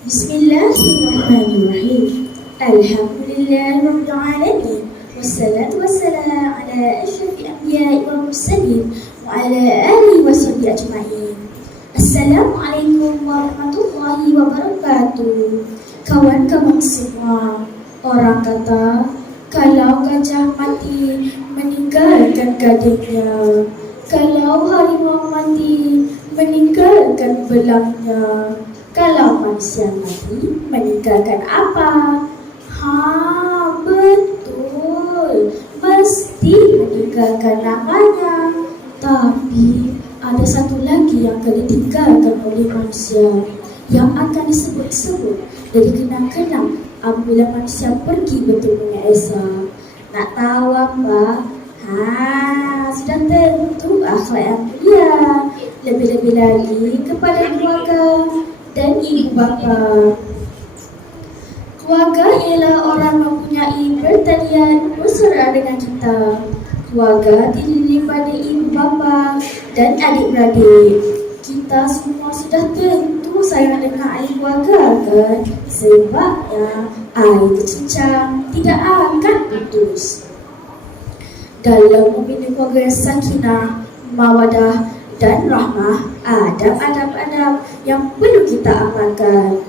Bismillahirrahmanirrahim. Alhamdulillahirabbil alamin. Wassalatu wassalamu ala asyrafil anbiya'i wal mursalin wa ala alihi washabbihi ajma'in. Assalamualaikum warahmatullahi wabarakatuh. Kawan-kawan semua, orang kata kalau gajah mati meninggalkan gadingnya, kalau harimau mati meninggalkan belangnya, kalau manusia mati meninggalkan apa? Betul, mesti meninggalkan namanya. Tapi ada satu lagi yang akan ditinggalkan oleh manusia, yang akan disebut-sebut dan dikenang-kenang apabila manusia pergi bertemu Esa. Nak tahu apa? Sudah tentu akhlak yang mulia, lebih-lebih lagi kepada keluarga dan ibu bapa. Keluarga ialah orang mempunyai pertalian bersara dengan kita. Keluarga terdiri pada ibu bapa dan adik-beradik. Kita semua sudah tentu sayang dengan ahli keluarga, kan? Sebabnya air tercincang tidak akan putus. Dalam membina keluarga yang sakinah, mawadah dan rahmah, ada adab-adab yang perlu kita amalkan.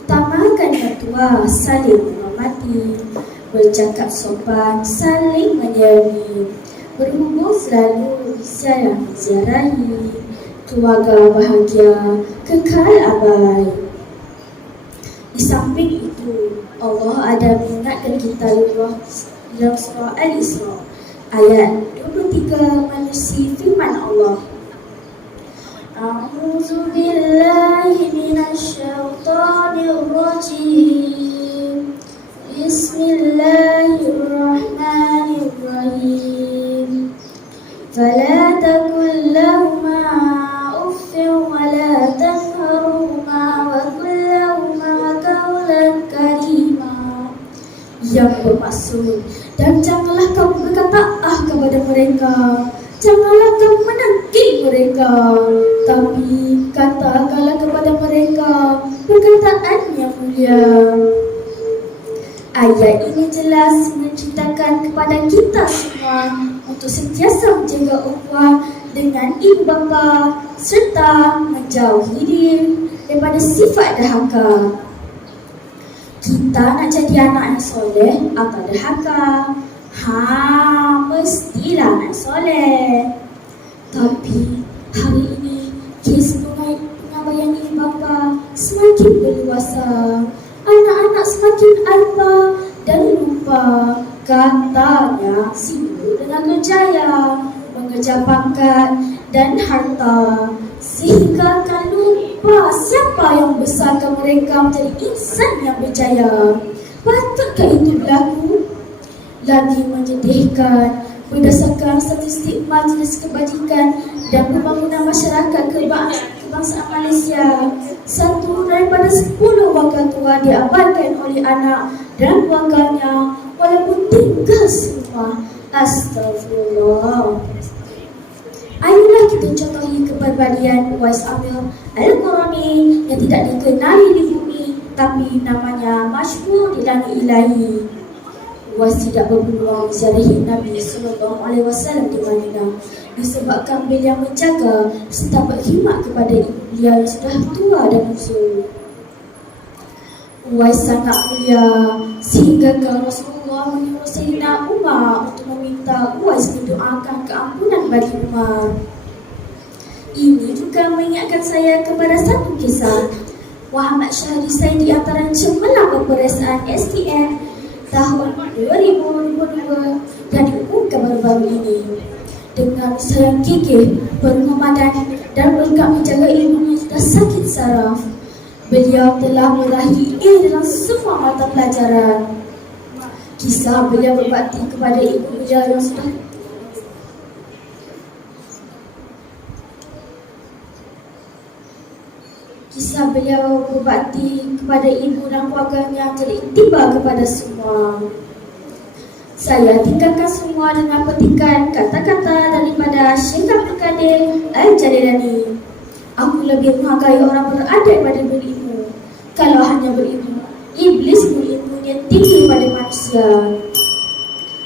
Utamakan yang tua, saling menghormati, bercakap sopan, saling menyayangi, berhubung selalu, sayang menziarahi, keluarga bahagia, kekal abai. Di samping itu, Allah ada mengingatkan kita dalam surah Al-Isra ayat 23 menerusi firman Allah. A'udzu billahi minasy syaithanir rajim. Bismillahirrahmanirrahim. Fala taqul lahumā uffin wa la tanharhumā wa qul lahumā qawlan karīmā. Yang bermaksud, dan janganlah kamu berkata kepada mereka, janganlah kamu menangkis mereka, tapi katakanlah kepada mereka perkataan yang mulia. Ayat ini jelas menceritakan kepada kita semua untuk sentiasa menjaga ukhuwah dengan ibu bapa serta menjauhi diri daripada sifat dahaka. Kita nak jadi anak yang soleh atau dahaka? Mestilah anak soleh. Tapi hari ini kes pengabaian ibu bapa semakin berluasa. Anak-anak semakin alpa dan lupa, katanya sibuk dengan kerjaya, mengejar pangkat dan harta, sehingga akan lupa siapa yang besarkan mereka menjadi insan yang berjaya. Patutkah itu berlaku? Lagi menyedihkan, berdasarkan statistik Majlis Kebajikan dan Pembangunan Masyarakat Kebangsaan Malaysia, 1 daripada 10 wakil tua diabaikan oleh anak dan keluarganya walaupun tinggal semua. Astagfirullah. Ayolah kita contohi kepribadian Uwais Amir Al-Qarani yang tidak dikenali di bumi tapi namanya masyhur di langit ilahi. Uwais tidak berpeluang ziarahi Nabi SAW di Madinah disebabkan beliau menjaga serta berkhidmat kepada ibu beliau yang sudah tua dan usul. Uwais sangat mulia sehingga Rasulullah menyuruh Sayyidina Umar untuk meminta Uwais mendoakan keampunan bagi Umar. Ini juga mengingatkan saya kepada satu kisah. Muhammad Syahri Said di antara cemerlang peperiksaan STM tahun 2022 yang diumumkan baru-baru ini. Dengan sayang gigih, berkomandan dan bergerak menjaga ilmunya sudah sakit saraf, beliau telah meraih A dalam semua mata pelajaran. Kisah beliau berbakti kepada ibu beliau yang sudah Kisah beliau berbakti kepada ibu dan keluarganya jadi iktibar kepada semua. Saya tinggalkan semua dengan petikan kata-kata daripada Syekh Abdul Qadir Al-Jailani. Aku lebih menghargai orang beradab pada dirimu Kalau hanya berilmu, iblis berilmunya tinggi pada manusia.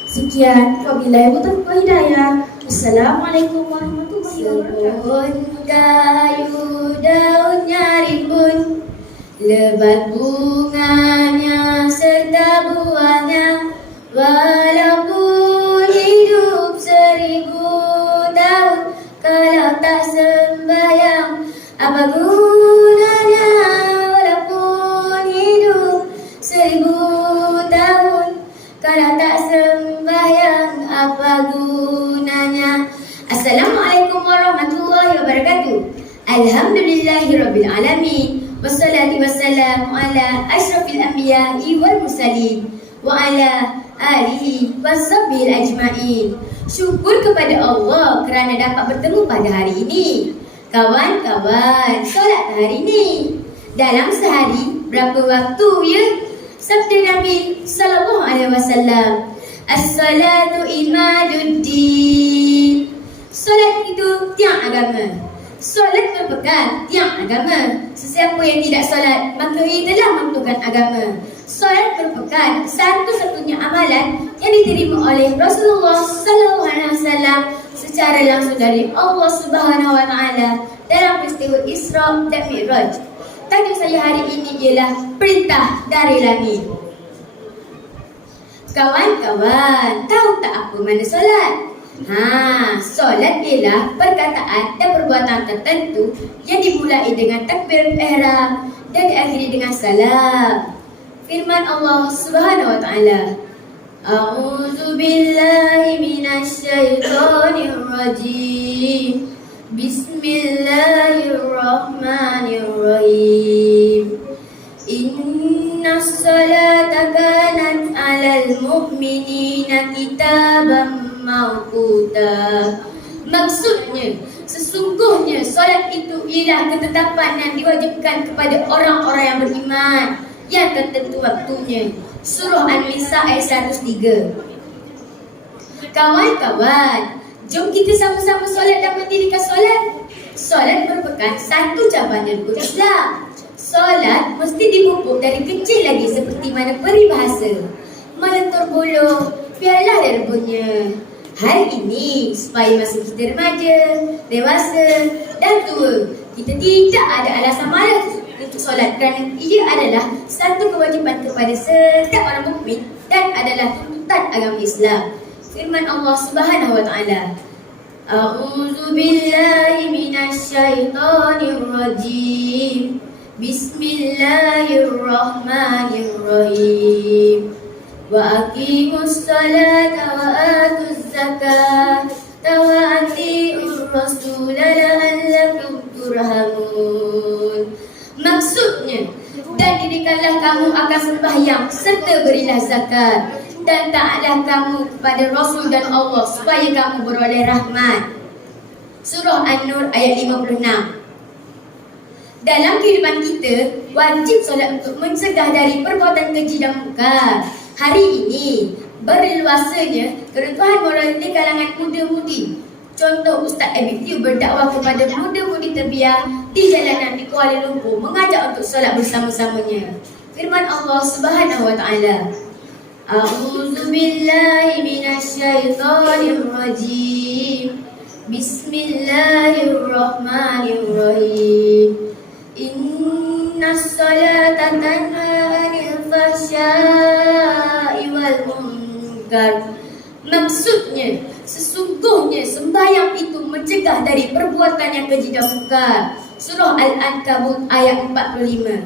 Sekian, wabillahi taufiq wal hidayah. Assalamualaikum warahmatullahi wabarakatuh. Sebun kayu daunnya rimbun, lebat bunganya serta buahnya. Walaupun hidup 1000 tahun, kalau tak sembahyang, apa gunanya? Walaupun hidup 1000 tahun, kalau tak sembahyang, apa gunanya? Assalamualaikum warahmatullahi wabarakatuh. Alhamdulillahirabbil alamin. Wassalatu wassalamu ala asyrafil anbiya'i wal mursalin wa ala alihi washabbil ajmain. Syukur kepada Allah kerana dapat bertemu pada hari ini. Kawan-kawan, solat hari ini dalam sehari berapa waktu ya? Sabda Nabi sallallahu alaihi wasallam, as-salatu imaduddin. Solat itu tiang agama. Solat merupakan tiang agama. Sesiapa yang tidak solat, maka ia telah menentukan agama. Solat merupakan satu-satunya amalan yang diterima oleh Rasulullah sallallahu alaihi wasallam secara langsung dari Allah Subhanahu wa taala dalam peristiwa Isra dan Mi'raj. Tajuk saya hari ini ialah perintah dari langit. Kawan-kawan, tahu tak apa makna solat? Solat ialah perkataan dan perbuatan tertentu yang dimulai dengan takbir ihram dan diakhiri dengan salam. Firman Allah Subhanahu wa taala, A'udzu billahi minasy syaithanir rajim. Bismillahirrahmanirrahim. Innas salata kanat 'alal mu'minina kitaban mawquta. Maksudnya, sesungguhnya solat itu ialah ketetapan yang diwajibkan kepada orang-orang yang beriman yang tertentu waktunya. Surah An-Nisa ayat 103. Kawan-kawan, jom kita sama-sama solat dan mendirikan solat. Solat merupakan satu cabaran rukun Islam. Solat mesti dipupuk dari kecil lagi seperti mana peribahasa, melentur buluh, biarlah dia rebusnya. Hari ini, supaya masa kita remaja, dewasa dan tua, kita tidak ada alasan malas untuk solat kerana ia adalah satu kewajipan kepada setiap orang mukmin dan adalah tuntutan agama Islam. Firman Allah Subhanahu wa taala, A'udzu billahi minasy syaithanir rajim. Bismillahirrahmanirrahim. Wa aqimus salata wa atuz zakata wa atiur rasul la'allakum turhamun. Maksudnya, dan didirikanlah kamu akan sembahyang serta berilah zakat, dan taatlah kamu kepada Rasul dan Allah supaya kamu beroleh rahmat. Surah An-Nur ayat 56. Dalam kehidupan kita, wajib solat untuk mencegah dari perbuatan keji dan mungkar. Hari ini, berleluasanya keruntuhan moral di kalangan muda-mudi. Contoh, Ustaz Abid berdakwah kepada muda-mudi terbiar di jalanan di Kuala Lumpur, mengajak untuk solat bersama-samanya. Firman Allah Subhanahu wa taala, A'udzu billahi minasy syaithanir rajim. Bismillahirrahmanirrahim. Innas salata tanha 'anil fahsya'i wal munkar. Maksudnya, sesungguhnya sembahyang itu mencegah dari perbuatan yang keji dan mungkar. Surah Al-Ankabut ayat 45.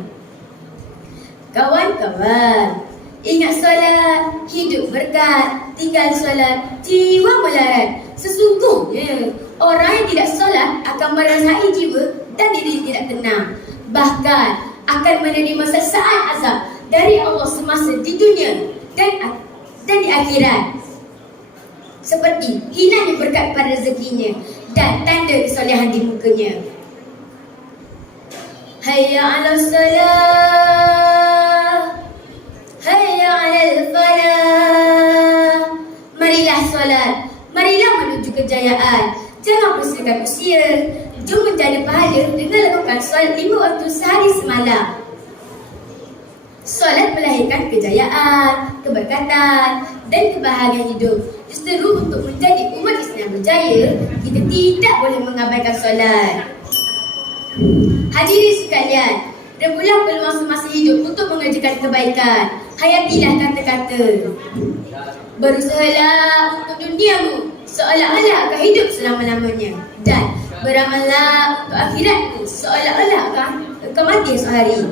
Kawan-kawan, ingat solat, hidup berkat. Tinggal solat, jiwa melarat. Sesungguhnya, orang yang tidak solat akan merasai jiwa dan diri tidak tenang. Bahkan akan menerima sesaat azab dari Allah semasa di dunia dan di akhirat, seperti hilangnya berkat pada rezekinya dan tanda kesolehan di mukanya. Hayya 'alas salah, hayya 'alal falah. Marilah solat, marilah menuju kejayaan. Jangan pusingkan usia. Jom mencari pahala dengan lakukan solat 5 waktu sehari semalam. Solat melahirkan kejayaan, keberkatan, dan kebahagiaan hidup. Justeru untuk menjadi umat Islam berjaya, kita tidak boleh mengabaikan solat. Hadirin sekalian, rebulah peluang semasa hidup untuk mengerjakan kebaikan. Hayatilah kata-kata. Berusahalah untuk duniamu seolah-olah akan hidup selama-lamanya, dan beramallah untuk akhiratmu seolah-olah akan mati esok hari.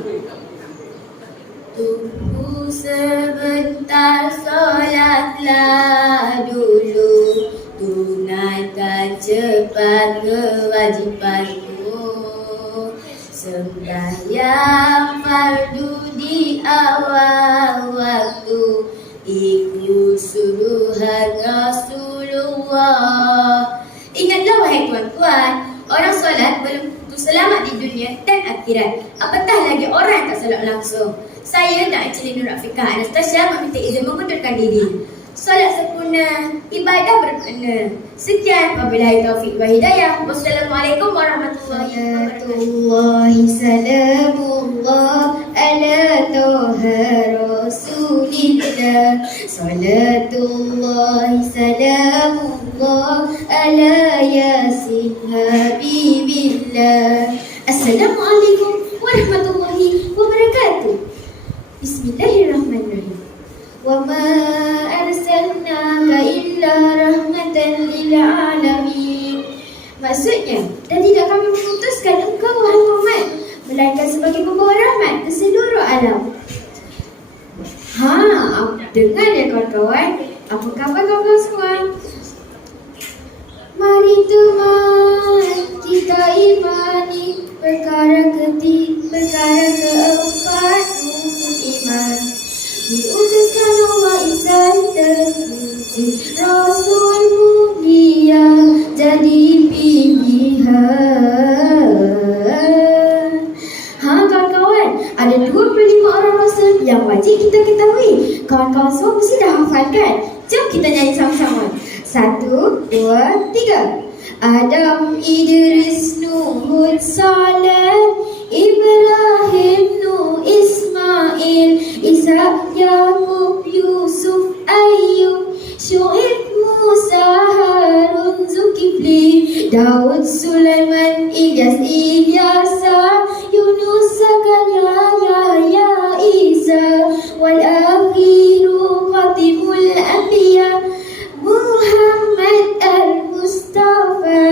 Tunggu sebentar, solatlah dulu, tunaikan cepat kewajipanmu. Sembahyang fardu di awal waktu, ikut suruhan Rasulullah. Ingatlah wahai tuan-tuan, orang solat belum tentu selamat di dunia dan akhirat, apatah lagi orang yang tak solat langsung. Saya dan Encik Nur Afiqah Anastasia meminta izin mengundurkan diri. Solat sempurna, ibadah bermakna. Sekian, wabillahi taufiq wa hidayah. Wassalamualaikum warahmatullahi wabarakatuh. Salamullah ala toha rasulillah. Salatullah salamullah ala yasin habibillah. Assalamualaikum warahmatullahi wabarakatuh. Bismillahirrahmanirrahim. Wa ma arsalnaka illa rahmatan lil alamin. Maksudnya, dan tidak kami mengutuskan engkau wahai Muhammad melainkan sebagai pembawa rahmat ke seluruh alam. Dengar ya kawan-kawan, apa khabar kawan-kawan semua? Mari teman kita imani perkara keempat rukun iman. Diutuskan Allah insan terpuji, Rasul mulia jadi pilihan. Kawan-kawan, ada 25 orang Rasul yang wajib kita ketahui. Kawan-kawan semua mesti dah hafalkan. Jom kita nyanyi sama-sama. 1, 2, 3. Adam, Idris, Nuh, Hud, Saleh, Ibrahim, Nuh, Ismail, Ishak, Yakub, Yusuf, Ayub, Syuaib, Musa, Harun, Zulkifli, Daud, Sulaiman, Ilyas, Ilyasa, Yunus, Zakaria, Yahya, Isa, wal akhiru khatimul anbiya, Muhammad al-Mustafa.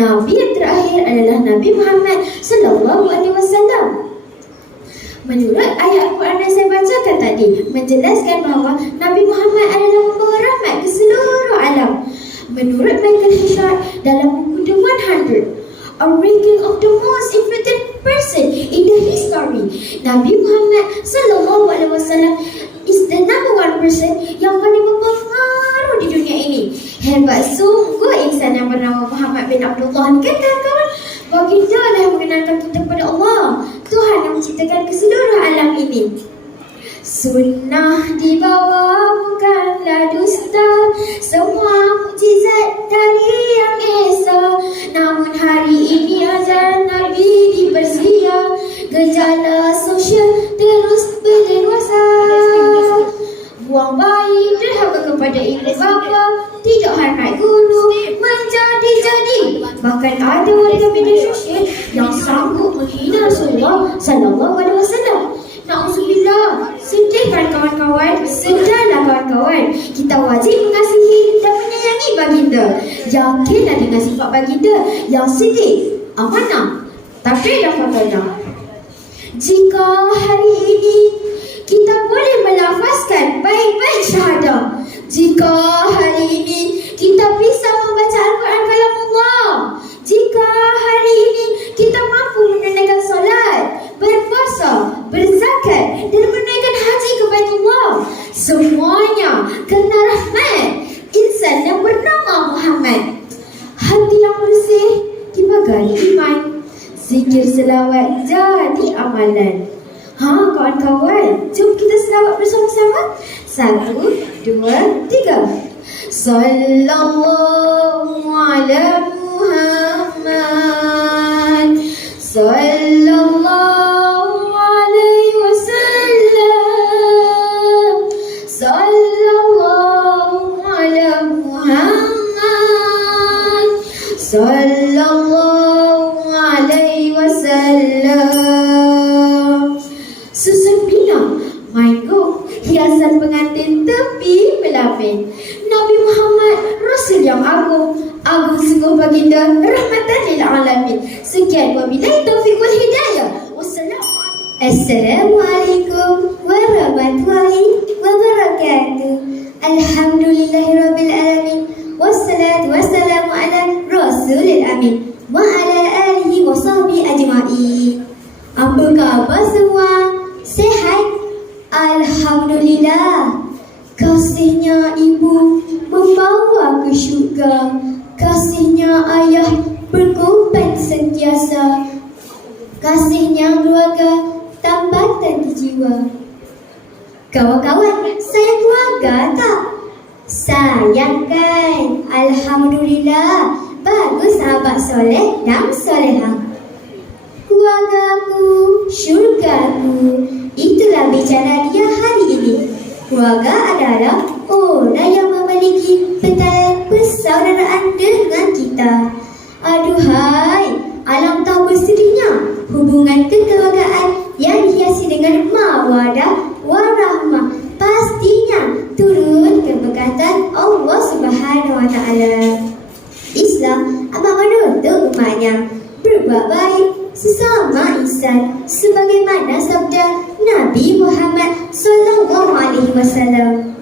Nabi yang terakhir adalah Nabi Muhammad sallallahu alaihi wasallam. Menurut ayat Al-Quran yang saya bacakan tadi, menjelaskan bahawa Nabi Muhammad adalah pembawa rahmat ke seluruh alam. Menurut Michael Hishard dalam buku The 100, a ranking of the most influential person in the history, Nabi Muhammad sallallahu alaihi wasallam is the number one person yang paling berpengaruh di dunia ini. Hebat sungguh insan yang bernama Muhammad bin Abdullah. Kan kawan-kawan? Baginda lah yang mengenalkan kita kepada Allah, Tuhan yang menciptakan ke seluruh alam ini. Sunnah dibawa bukanlah dusta, semua mukjizat dari yang esa. Namun hari ini ajaran Nabi dipersia, gejala sosial terus berleluasa. Buang bayi, derhaka kepada ibu bapa, tidak hargai guru, menjadi-jadi. Bahkan ada warga media sosial yang sanggup menghina Rasulullah sallallahu alaihi wasallam. Na'udzubillah. Sedih kan kawan-kawan? Sedarlah kawan-kawan, kita wajib mengasihi dan menyayangi baginda. Yakinlah dengan sifat baginda yang sedih, amanah, tapi dan fakana. Jika hari ini kita boleh melafazkan baik-baik syahadah, jika hari ini kita bisa membaca Al-Quran kalamullah, jika hari ini kita mampu menunaikan solat, berpuasa, berzakat dan menunaikan haji ke Baitullah, semuanya kerana rahmat insan yang bernama Muhammad. Hati yang bersih dibagari iman, zikir selawat jadi amalan. Kawan-kawan, jom kita selawat bersama-sama. 1, 2, 3. Sallallahu ala Muhammad, sallallahu alaihi wasallam. wasallam. Susun bina, mango, hiasan pengantin tepi melapin. Nabi Muhammad, Rasul yang agung, agung sungguh baginda, rahmatan lil alamin. Sekian wabillahi taufiq wal hidayah. Assalamualaikum warahmatullahi wabarakatuh. Alhamdulillahirabbil alamin. Wassalatu wassalamu ala rasulil amin wa ala alihi wa sahbihi ajma'in. Apa khabar semua? Sehat? Alhamdulillah. Kasihnya ibu membawa ke syurga, kasihnya ayah berkorban sentiasa, kasihnya keluarga tambatan di jiwa. Kawan-kawan, sayang keluarga tak? Sayang kan? Alhamdulillah. Bagus sahabat soleh dan solehah. Keluargaku, syurgaku, itulah bicara dia hari ini. Keluarga adalah orang yang memiliki petalan persaudaraan dengan kita. Aduhai, alam tahu bersedihnya hubungan kekeluargaan yang dihiasi dengan mawadah warahmah pastinya turut keberkatan Allah Subhanahu wa taala. Islam amat menuntut umatnya berbuat baik sesama insan sebagaimana sabda Nabi Muhammad sallallahu alaihi wasallam.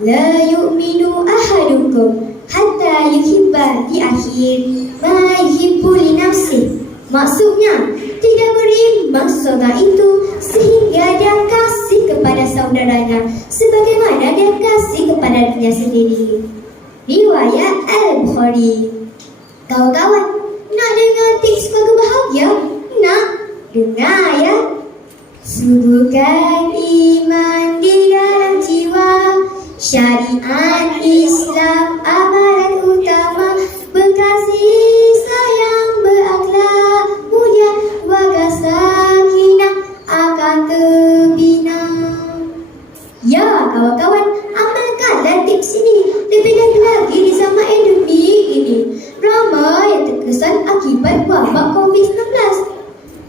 La yu'minu ahadukum hatta yuhibba li akhir ma yuhibbu li nafsihi. Maksudnya, tidak beriman seorang itu sehingga dia kasih kepada saudaranya sebagaimana dia kasih kepada dirinya sendiri. Riwayat Al-Bukhari. Kawan-kawan, nak dengar tips keluarga bahagia? Nak? Dengar ya. Suburkan iman di dalam jiwa, syariat Islam amalan utama, berkasih sayang berakhlak mulia, warga sakinah akan terbina. Ya kawan-kawan, amalkanlah tips ini. Lebih lagi di zaman endemik ini, ramai yang terkesan akibat wabak COVID-19.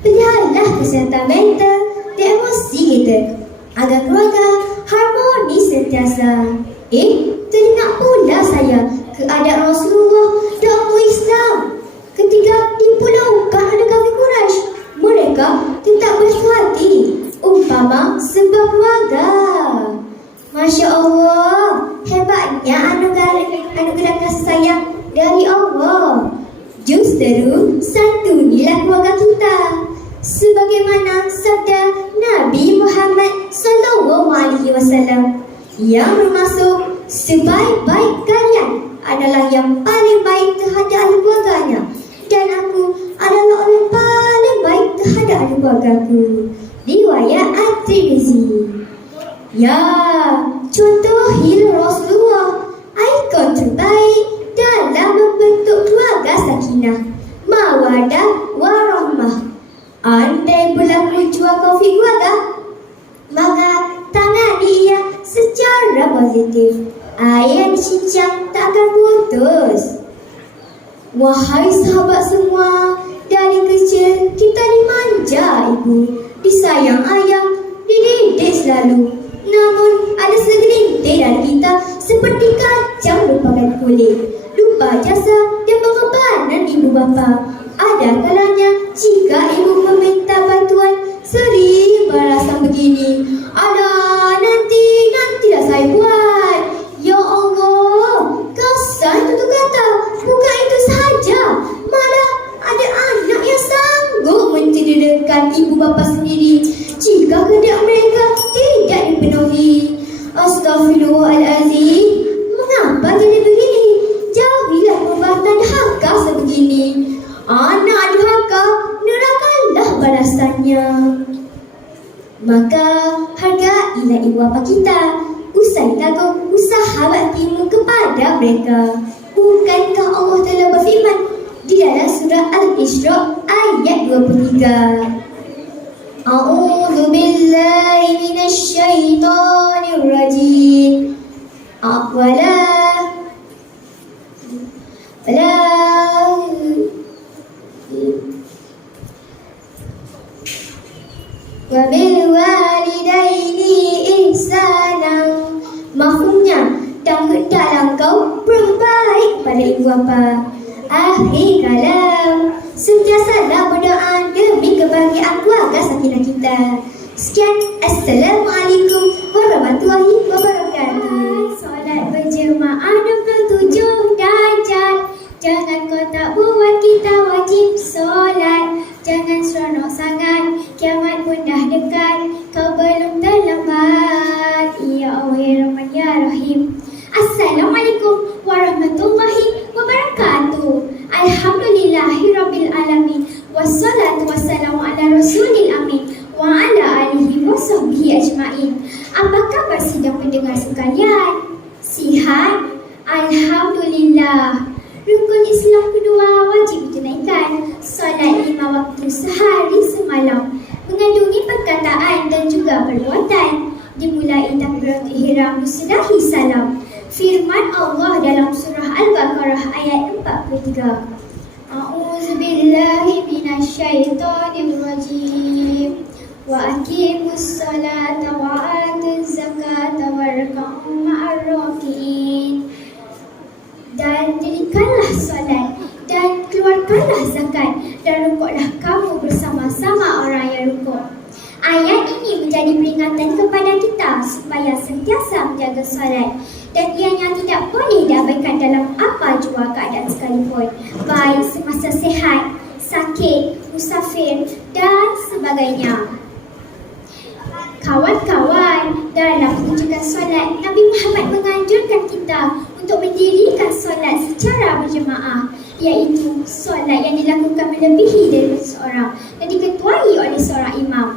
Peliharalah kesihatan mental dan emosi kita agar keluarga harmonis sentiasa. Teringat pula saya keadaan Rasulullah dan umat Islam ketika dipulaukan oleh kafir Quraisy. Mereka tetap bersuah hati umpama sebuah keluarga. Masya Allah, hebatnya anugerah kasih sayang dari Allah. Justru santunilah keluarga kita sebagaimana sabda Nabi Muhammad sallallahu alaihi wasallam yang bermaksud sebaik-baik kalian adalah yang paling baik terhadap ahli keluarganya, dan aku adalah orang paling baik terhadap ahli keluargaku. Riwayat At-Tirmizi. Ya, contohilah Rasulullah, ikon terbaik dalam membentuk keluarga sakinah, mawadah warahmah. Andai berlaku jua konflik keluarga, maka tangani ia secara positif. Air dicincang tak akan putus. Wahai sahabat semua, dari kecil kita dimanja ibu, disayang ayah, dididik selalu. Namun ada segelintir dari kita seperti kacang lupakan kulit, lupa jasa dan pengorbanan ibu bapa. Ada kalanya jika ibu meminta bantuan, sering beralasan begini, "Alah, nantilah saya buat." Ya Allah, kasar tutur kata. Bukan itu sahaja, malah ada anak yang sanggup mencederakan ibu bapa sendiri jika kehendak mereka tidak dipenuhi. Astaghfirullahalazim. Mengapa jadi begini? Jauhilah perbuatan haka sebegini. Anak durhaka, nerakalah balasannya. Maka hargailah ibu bapa kita. Usai tanggung usaha baktimu kepada mereka. Bukankah Allah telah berfirman di dalam surah Al-Isra ayat 23? A'udzu billahi minasy syaithanir rajim. وبالوالدين إحسانا. Mafhumnya, dan hendaklah kau berbaik pada ibu bapa. Akhir kalam, sentiasalah berdoa demi kebahagiaan keluarga sakinah kita. Sekian, Assalamualaikum warahmatullahi wabarakatuh. Solat berjemaah 27 darjat. Jangan kau tak buat, kita wajib solat. Jangan seronok sangat, kiamat pun dah dekat. Kau belum terlambat. Ya Allah ya Rahman ya Rahim. Assalamualaikum warahmatullahi wabarakatuh. Alhamdulillahirabbil alamin. Wassalatu wassalamu ala rasulil amin wa ala alihi wa sahbihi ajmain. Apa kabar sidang pendengar sekalian? Sihat? Alhamdulillah. Rukun Islam kedua wajib ditunaikan. Solat 5 waktu sehari semalam, mengandungi perkataan dan juga perbuatan. Dimulai takbiratul ihram, disudahi salam. Firman Allah dalam surah Al-Baqarah ayat 43. A'udzubillahi minasyaitonir rajim. Wa aqimus salata wa atuz zakata warka'u ma'ar raki'in. Dan dirikanlah solat dan keluarkanlah zakat dan rukuklah kamu bersama-sama orang yang rukuk. Ayat ini menjadi peringatan kepada kita supaya sentiasa menjaga solat dan ianya tidak boleh diabaikan dalam apa jua keadaan sekalipun, baik semasa sihat, sakit, musafir dan sebagainya. Kawan-kawan, dalam pertunjukan solat, Nabi Muhammad menganjurkan kita untuk mendirikan solat secara berjemaah, iaitu solat yang dilakukan melebihi dari seorang dan diketuai oleh seorang imam.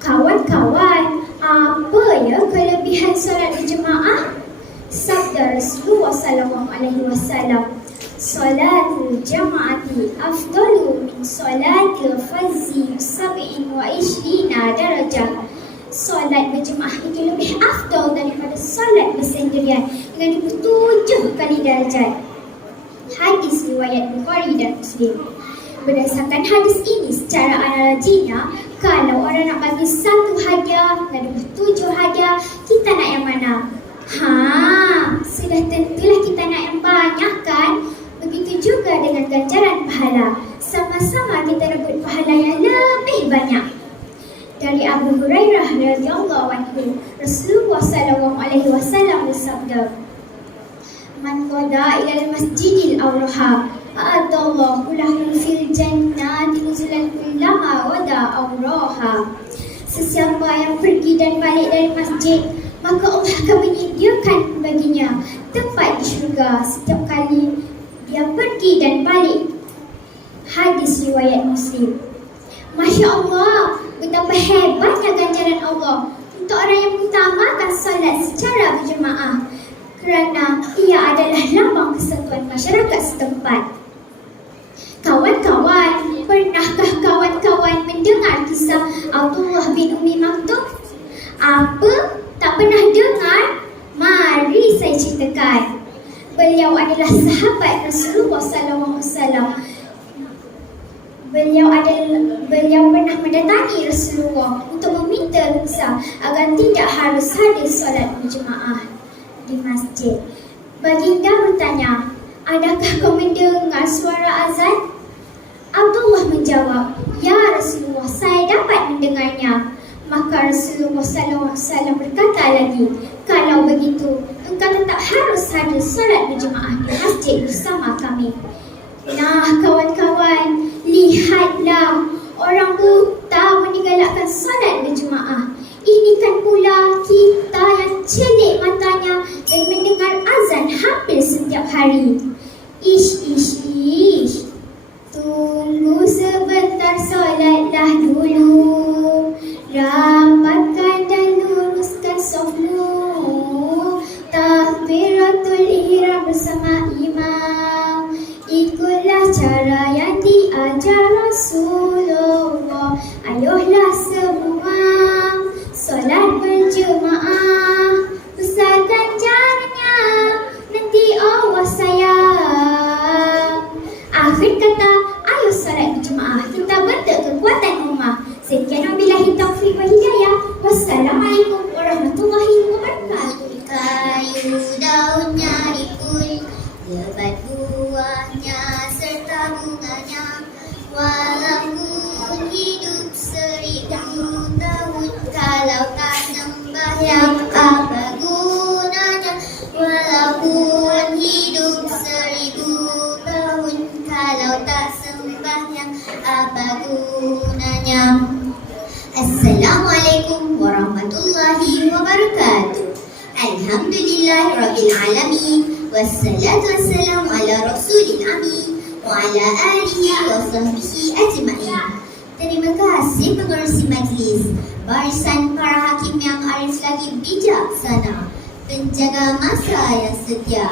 Kawan-kawan, apa ya kelebihan solat berjemaah? Sabda Rasulullah SAW, Salatul jama'ati afdalu min salatil fazzi 27 darajah. Solat berjemaah itu lebih afdal daripada solat bersendirian dengan 27 kali darjat. Hadis riwayat Bukhari dan Muslim. Berdasarkan hadis ini, secara analoginya, kalau orang nak bagi 1 hadiah dan 27 hadiah, kita nak yang mana? Sudah tentulah kita nak yang banyak kan? Begitu juga dengan ganjaran pahala. Sama-sama kita rebut pahala yang lebih banyak. Dari Abu Hurairah radhiyallahu anhu, Rasulullah SAW bersabda, Man qada ila al-masjidil awraha a'adallahu lahu fil jannati nuzulan kullama wada awraha. Sesiapa yang pergi dan balik dari masjid, maka Allah akan menyediakan baginya tempat di syurga setiap kali dia pergi dan balik. Hadis riwayat Muslim. Masya Allah, betapa hebatnya ganjaran Allah untuk orang yang mengutamakan solat secara berjemaah, kerana ia adalah lambang kesatuan masyarakat setempat. Kawan-kawan, pernahkah kawan-kawan mendengar kisah Abdullah bin Umi Maktum? Apa? Tak pernah dengar? Mari saya ceritakan. Beliau adalah sahabat Rasulullah SAW. Beliau pernah mendatangi Rasulullah untuk meminta ruksa agar tidak harus hadir solat berjemaah di masjid. Baginda bertanya, adakah kau mendengar suara azan? Abdullah menjawab, ya Rasulullah, saya dapat mendengarnya. Maka Rasulullah SAW berkata lagi, kalau begitu, engkau tetap harus hadir solat berjemaah di masjid bersama kami. Nah kawan-kawan, lihatlah orang buta meninggalkan solat berjemaah. Ini kan pula kita yang celik matanya dan mendengar azan hampir setiap hari. Ish. Tunggu sebentar, solatlah dulu. Rapatkan dan luruskan safmu. Takbiratul ihram bersama imam. Ikutlah cara yang diajar Rasulullah. Ayolah semua solat berjemaah. Besar ganjarannya, nanti Allah sayang. Akhir kata, ayo solat berjemaah. Kita bentuk kekuatan ummah. Sekian wabillahi taufiq Alhamdulillahirrabbilalamin. Wassalatu wassalamu ala rasulil amin wa ala alihi wa sahbihi ajma'in. Terima kasih pengerusi majlis, barisan para hakim yang arif lagi bijaksana, penjaga masa yang setia,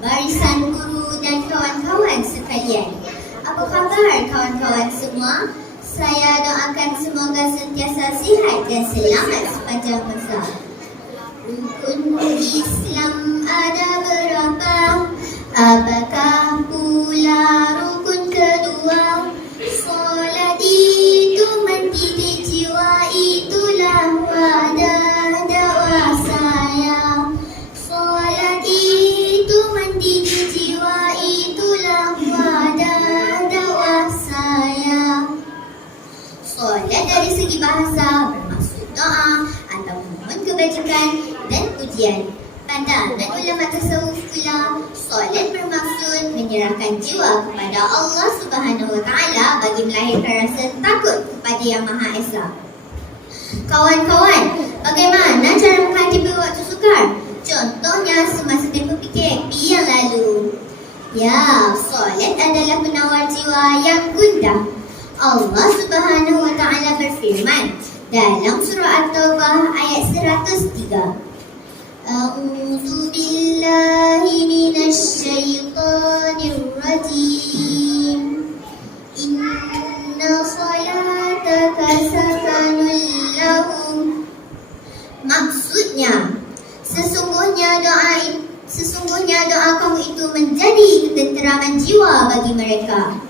barisan guru dan kawan-kawan sekalian. Apa khabar kawan-kawan semua? Saya doakan semoga sentiasa sihat dan selamat sepanjang masa. Rukun Islam ada berapa? Apakah pula rukun kedua? Solat itu mendidik jiwa, itulah wadah dakwah saya. Solat itu mendidik jiwa, itulah wadah dakwah saya. Solat dari segi bahasa bermaksud doa atau mohon kebajikan dan pujian. Pandangan ulama tasawuf pula, solat bermaksud menyerahkan jiwa kepada Allah Subhanahu Wa Taala bagi melahirkan rasa takut kepada Yang Maha Esa. Kawan-kawan, bagaimana cara menghadapi waktu sukar? Contohnya semasa tempoh PKP yang lalu. Ya, solat adalah penawar jiwa yang gundah. Allah Subhanahu Wa Taala berfirman dalam surah At-Taubah ayat 103. A'udzu billahi minasy syaithanir rajim. Inna salataka sakanun lahum. Maksudnya, sesungguhnya doa kamu itu menjadi ketenteraman jiwa bagi mereka.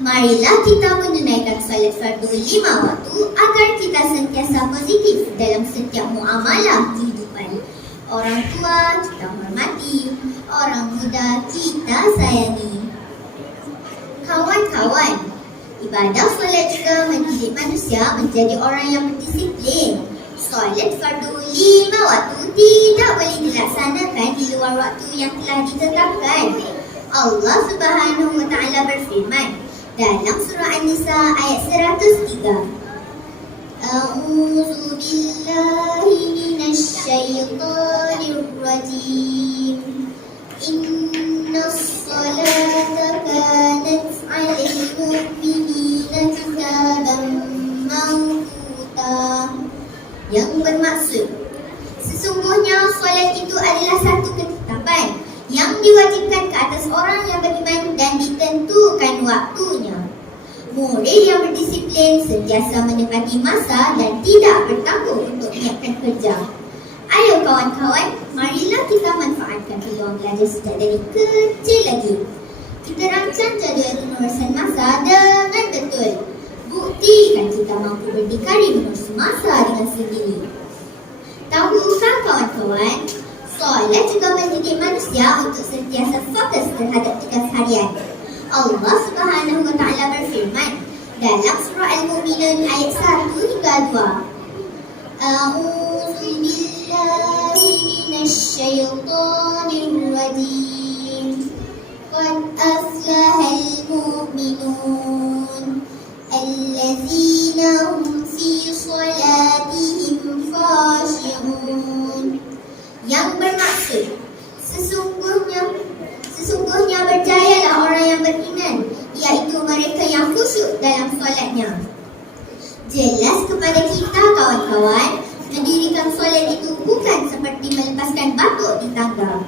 Marilah kita menunaikan salat fardu 5 waktu agar kita sentiasa positif dalam setiap muamalah kehidupan. Orang tua kita hormati, orang muda kita sayangi. Kawan-kawan, ibadah salat juga mendidik manusia menjadi orang yang berdisiplin. Salat fardu 5 waktu tidak boleh dilaksanakan di luar waktu yang telah ditetapkan. Allah Subhanahu Wa Taala berfirman dalam surah An-Nisa ayat 103. A'udzu billahi minasy syaithanir rajim. Innas salata kanat 'alal mu'minina kitaban mawquta. Yang bermaksud, sesungguhnya solat itu adalah satu ketetapan yang diwajibkan ke atas orang yang beriman dan ditentukan waktunya. Murid yang berdisiplin sentiasa menepati masa dan tidak bertanggung untuk menyiapkan kerja. Ayo kawan-kawan, marilah kita manfaatkan peluang belajar sejak dari kecil lagi. Kita rancang jadual pengurusan masa dengan betul. Buktikan kita mampu berdikari mengurus masa dengan sendiri. Tahukah kawan-kawan, solat juga mendidik manusia untuk sentiasa fokus terhadap tugas harian. Allah Subhanahu Wa Taala berfirman dalam surah Al-Mu'minun ayat 1 hingga 2. A'udzu billahi minasy syaithanir rajim. Qad aflahal mu'minun allazina hum fi salatihim khashi'un. Yang bermaksud, sesungguhnya berjayalah orang yang beriman, iaitu mereka yang khusyuk dalam solatnya. Jelas kepada kita kawan-kawan, mendirikan solat itu bukan seperti melepaskan batuk di tangga.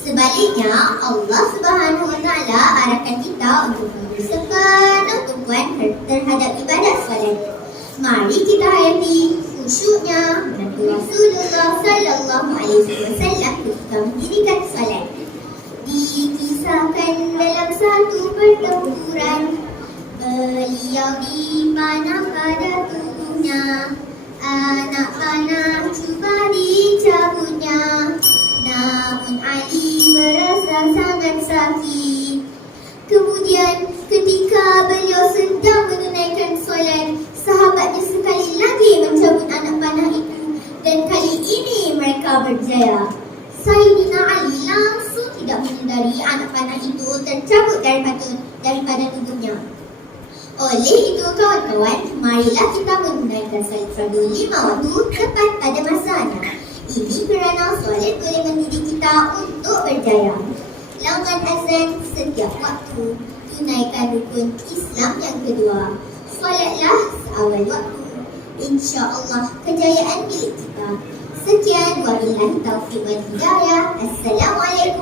Sebaliknya, Allah Subhanahu Wa Taala arahkan kita untuk memberi sepenuh tumpuan terhadap ibadat solat. Mari kita hayati khusyuknya menantu Rasulullah Sallallahu Alaihi Wasallam ketika mendirikan salat. Dikisahkan dalam satu pertempuran, beliau dipanah pada tubuhnya, anak panah cuba dicabutnya, namun Ali merasa sangat sakit. Kemudian ketika beliau sedang menunaikan solat, sahabatnya sekali lagi mencabut anak panah itu, dan kali ini mereka berjaya. Sayyidina Ali langsung tidak menyedari anak panah itu tercabut daripada tubuhnya. Oleh itu kawan-kawan, marilah kita menunaikan salat fardu 5 waktu tepat pada masanya. Ini kerana solat boleh mendidik kita untuk berjaya. Lakukan azan setiap waktu. Tunaikan rukun Islam yang kedua. Solatlah seawal waktu. InsyaAllah kejayaan milik kita. Sekian, wabillahi taufiq wal hidayah. Assalamualaikum